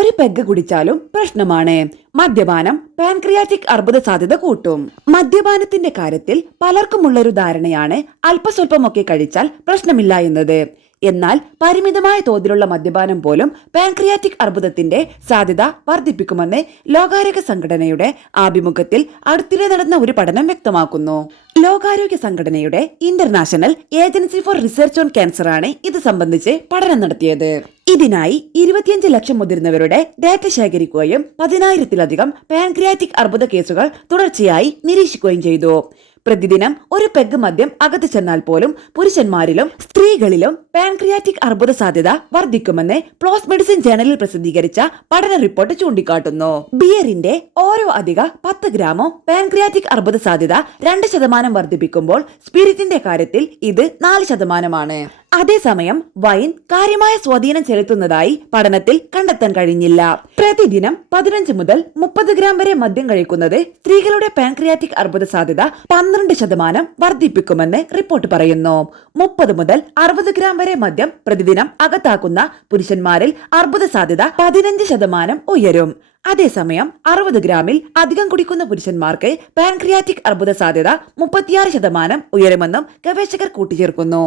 ഒരു പെഗ് കുടിച്ചാലും പ്രശ്നമാണ്. മദ്യപാനം പാൻക്രിയാറ്റിക് അർബുദ സാധ്യത കൂട്ടും. മദ്യപാനത്തിന്റെ കാര്യത്തിൽ പലർക്കുമുള്ളൊരു ധാരണയാണ് അല്പസ്വല്പമൊക്കെ കഴിച്ചാൽ പ്രശ്നമില്ല എന്നത്. എന്നാൽ പരിമിതമായ തോതിലുള്ള മദ്യപാനം പോലും പാൻക്രിയാറ്റിക് അർബുദത്തിന്റെ സാധ്യത വർദ്ധിപ്പിക്കുമെന്ന് ലോകാരോഗ്യ സംഘടനയുടെ ആഭിമുഖ്യത്തിൽ അടുത്തിടെ നടന്ന ഒരു പഠനം വ്യക്തമാക്കുന്നു. ലോകാരോഗ്യ സംഘടനയുടെ international agency for research on cancer ആണ് ഇത് സംബന്ധിച്ച് പഠനം നടത്തിയത്. ഇതിനായി 25 ലക്ഷം മുതിർന്നവരുടെ ഡാറ്റ ശേഖരിക്കുകയും 10,000-ലധികം പാൻക്രിയാറ്റിക് അർബുദ കേസുകൾ തുടർച്ചയായി നിരീക്ഷിക്കുകയും ചെയ്തു. പ്രതിദിനം ഒരു പെഗ് മദ്യം അകത്ത് ചെന്നാൽ പോലും പുരുഷന്മാരിലും സ്ത്രീകളിലും പാൻക്രിയാറ്റിക് അർബുദ സാധ്യത വർദ്ധിക്കുമെന്ന് പ്ലോസ് മെഡിസിൻ ജേണലിൽ പ്രസിദ്ധീകരിച്ച പഠന റിപ്പോർട്ട് ചൂണ്ടിക്കാട്ടുന്നു. ബിയറിന്റെ ഓരോ അധിക 10 ഗ്രാമോ പാൻക്രിയാറ്റിക് അർബുദ സാധ്യത 2% വർദ്ധിപ്പിക്കുമ്പോൾ സ്പിരിറ്റിന്റെ കാര്യത്തിൽ ഇത് 4%. അതേസമയം വൈൻ കാര്യമായ സ്വാധീനം ചെലുത്തുന്നതായി പഠനത്തിൽ കണ്ടെത്താൻ കഴിഞ്ഞില്ല. പ്രതിദിനം 15 മുതൽ 30 ഗ്രാം വരെ മദ്യം കഴിക്കുന്നത് സ്ത്രീകളുടെ പാൻക്രിയാറ്റിക് അർബുദ സാധ്യത 12% വർദ്ധിപ്പിക്കുമെന്ന് റിപ്പോർട്ട് പറയുന്നു. 30 മുതൽ 60 ഗ്രാം വരെ മദ്യം പ്രതിദിനം അകത്താക്കുന്ന പുരുഷന്മാരിൽ അർബുദ സാധ്യത 15% ഉയരും. അതേസമയം 60 ഗ്രാമിൽ അധികം കുടിക്കുന്ന പുരുഷന്മാർക്ക് പാൻക്രിയാറ്റിക് അർബുദ സാധ്യത 36% ഉയരുമെന്നും ഗവേഷകർ കൂട്ടിച്ചേർക്കുന്നു.